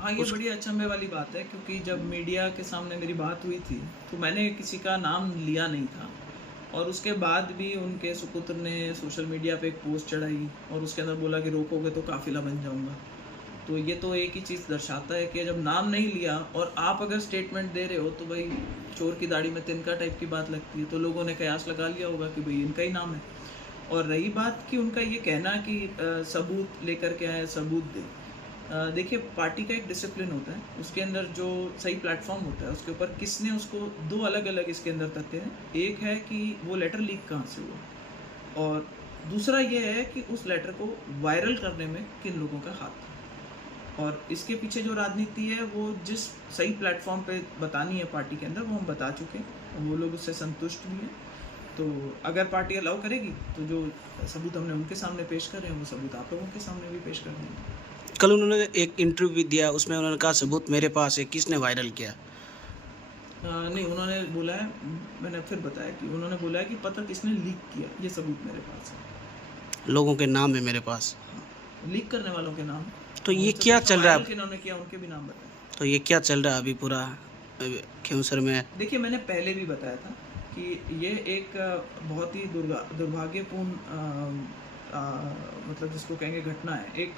हाँ, ये बड़ी अचंभे वाली बात है, क्योंकि जब मीडिया के सामने मेरी बात हुई थी, तो मैंने किसी का नाम लिया नहीं था, और उसके बाद भी उनके सुपुत्र ने सोशल मीडिया पे एक पोस्ट चढ़ाई और उसके अंदर बोला कि रोकोगे तो काफ़िला बन जाऊँगा। तो ये तो एक ही चीज़ दर्शाता है कि जब नाम नहीं लिया और आप अगर स्टेटमेंट दे रहे हो, तो भाई चोर की दाढ़ी में तिनका टाइप की बात लगती है, तो लोगों ने कयास लगा लिया होगा कि भाई इनका ही नाम है। और रही बात कि उनका ये कहना कि सबूत लेकर के आए, सबूत दे। देखिए, पार्टी का एक डिसिप्लिन होता है, उसके अंदर जो सही प्लेटफॉर्म होता है उसके ऊपर किसने उसको, दो अलग अलग इसके अंदर तथ्य हैं। एक है कि वो लेटर लीक कहाँ से हुआ, और दूसरा ये है कि उस लेटर को वायरल करने में किन लोगों का हाथ था। और इसके पीछे जो राजनीति है, वो जिस सही प्लेटफॉर्म पे बतानी है पार्टी के अंदर, वो हम बता चुके हैं, वो लोग उससे संतुष्ट भी हैं। तो अगर पार्टी अलाउ करेगी तो जो सबूत हमने उनके सामने पेश करे हैं, वो सबूत आप लोगों के सामने भी पेश कर देंगे। कल उन्होंने एक इंटरव्यू भी दिया, उसमें उन्होंने कहा सबूत मेरे पास है, किसने वायरल किया? नहीं, उन्होंने बोला है, मैंने फिर बताया कि उन्होंने बोला है कि पता किसने लीक किया, ये सबूत मेरे पास है। लोगों के नाम है मेरे पास। हाँ, लीक करने वालों के नाम। तो ये क्या चल रहा है? किन्होंने किया उनके भी नाम बताए। तो ये क्या चल रहा है अभी पूरा खिंवसर में? देखिए, मैंने पहले भी बताया था कि ये एक बहुत ही दुर्भाग्यपूर्ण मतलब जिसको कहेंगे घटना है।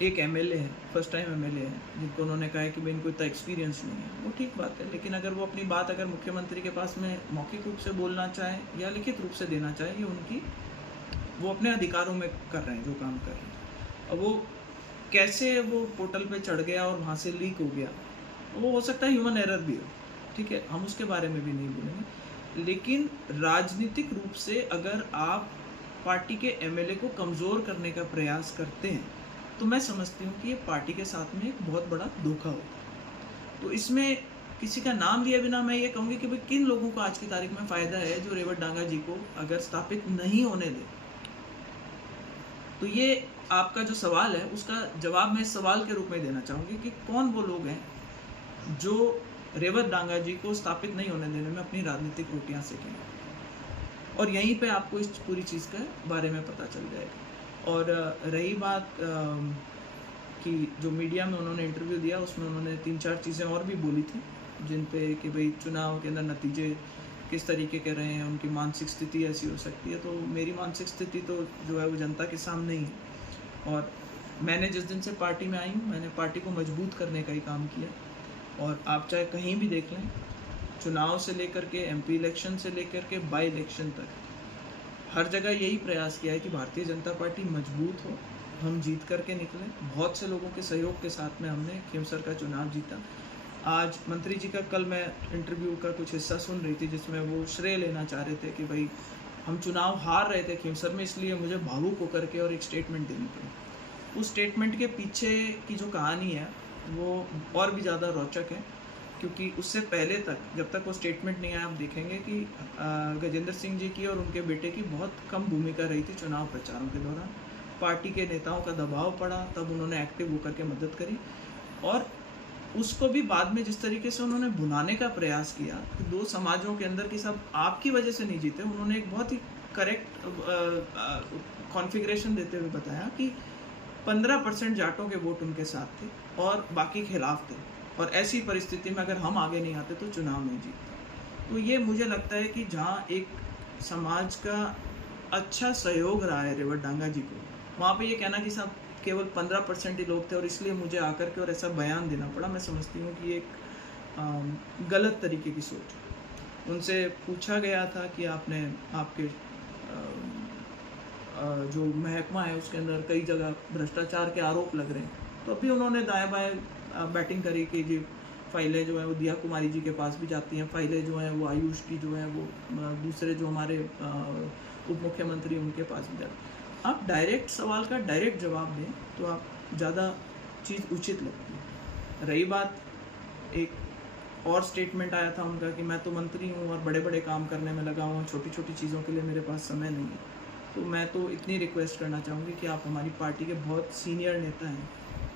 एक एमएलए है, फर्स्ट टाइम एमएलए है, जिनको उन्होंने कहा है कि भाई इनको इतना एक्सपीरियंस नहीं है। वो ठीक बात है, लेकिन अगर वो अपनी बात अगर मुख्यमंत्री के पास में मौखिक रूप से बोलना चाहे या लिखित रूप से देना चाहे, ये उनकी, वो अपने अधिकारों में कर रहे हैं जो काम कर रहे हैं। अब वो कैसे वो पोर्टल पे चढ़ गया और वहाँ से लीक हो गया, वो हो सकता है ह्यूमन एरर भी हो, ठीक है, हम उसके बारे में भी नहीं बोलेंगे। लेकिन राजनीतिक रूप से अगर आप पार्टी के एमएलए को कमज़ोर करने का प्रयास करते हैं, तो मैं समझती हूँ कि ये पार्टी के साथ में एक बहुत बड़ा धोखा होता है। तो इसमें किसी का नाम लिए बिना मैं ये कहूँगी कि भाई किन लोगों को आज की तारीख में फ़ायदा है जो रेवत डांगा जी को अगर स्थापित नहीं होने दे। तो ये आपका जो सवाल है, उसका जवाब मैं इस सवाल के रूप में देना चाहूँगी कि कौन वो लोग हैं जो रेवत डांगा जी को स्थापित नहीं होने देने में अपनी राजनीतिक रोटियां सेकेंगे। और यहीं पे आपको इस पूरी चीज़ के बारे में पता चल जाएगा। और रही बात कि जो मीडिया में उन्होंने इंटरव्यू दिया, उसमें उन्होंने 3-4 चीज़ें और भी बोली थी, जिन पे कि भाई चुनाव के अंदर नतीजे किस तरीके के रहे हैं, उनकी मानसिक स्थिति ऐसी हो सकती है। तो मेरी मानसिक स्थिति तो जो है वो जनता के सामने ही है। और मैंने जिस दिन से पार्टी में आई हूँ, मैंने पार्टी को मजबूत करने का ही काम किया। और आप चाहे कहीं भी देख लें, चुनाव से लेकर के एमपी इलेक्शन से लेकर के बाई इलेक्शन तक, हर जगह यही प्रयास किया है कि भारतीय जनता पार्टी मजबूत हो, हम जीत करके निकलें। बहुत से लोगों के सहयोग के साथ में हमने खिंवसर का चुनाव जीता। आज मंत्री जी का, कल मैं इंटरव्यू का कुछ हिस्सा सुन रही थी जिसमें वो श्रेय लेना चाह रहे थे कि भाई हम चुनाव हार रहे थे खिंवसर में, इसलिए मुझे भावुक होकर के और एक स्टेटमेंट देनी पड़ी। उस स्टेटमेंट के पीछे की जो कहानी है वो और भी ज़्यादा रोचक है, क्योंकि उससे पहले तक, जब तक वो स्टेटमेंट नहीं आया, आप देखेंगे कि गजेंद्र सिंह जी की और उनके बेटे की बहुत कम भूमिका रही थी चुनाव प्रचारों के दौरान। पार्टी के नेताओं का दबाव पड़ा, तब उन्होंने एक्टिव होकर के मदद करी। और उसको भी बाद में जिस तरीके से उन्होंने भुनाने का प्रयास किया कि दो समाजों के अंदर की सब आपकी वजह से नहीं जीते, उन्होंने एक बहुत ही करेक्ट कॉन्फ़िगरेशन देते हुए बताया कि 15% जाटों के वोट उनके साथ थे और बाकी खिलाफ थे, और ऐसी परिस्थिति में अगर हम आगे नहीं आते तो चुनाव नहीं जीतते। तो ये मुझे लगता है कि जहाँ एक समाज का अच्छा सहयोग रहा है रेवत डांगा जी को, वहाँ पे ये कहना कि साहब केवल 15% ही लोग थे और इसलिए मुझे आकर के और ऐसा बयान देना पड़ा, मैं समझती हूँ कि एक गलत तरीके की सोच है। उनसे पूछा गया था कि आपने, आपके जो महकमा है उसके अंदर कई जगह भ्रष्टाचार के आरोप लग रहे हैं, तो अभी उन्होंने दाएं बाएं बैटिंग करी कि जी फाइलें जो हैं वो दिया कुमारी जी के पास भी जाती हैं, फाइलें जो हैं वो आयुष की जो हैं वो दूसरे जो हमारे उप मुख्यमंत्री उनके पास भी जाती हैं। आप डायरेक्ट सवाल का डायरेक्ट जवाब दें तो आप ज़्यादा चीज़ उचित लगती है। रही बात, एक और स्टेटमेंट आया था उनका कि मैं तो मंत्री हूँ और बड़े बड़े काम करने में लगा हूँ, छोटी छोटी चीज़ों के लिए मेरे पास समय नहीं है। तो मैं तो इतनी रिक्वेस्ट करना चाहूँगी कि आप हमारी पार्टी के बहुत सीनियर नेता हैं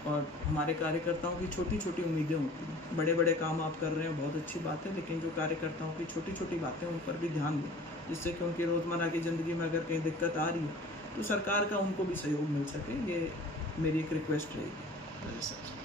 और हमारे कार्यकर्ताओं की छोटी छोटी उम्मीदें होती हैं। बड़े बड़े काम आप कर रहे हैं, बहुत अच्छी बात है, लेकिन जो कार्यकर्ताओं की छोटी छोटी बातें उन पर भी ध्यान दें, जिससे कि उनकी रोज़मर्रा की ज़िंदगी में अगर कहीं दिक्कत आ रही है तो सरकार का उनको भी सहयोग मिल सके। ये मेरी एक रिक्वेस्ट रहेगी।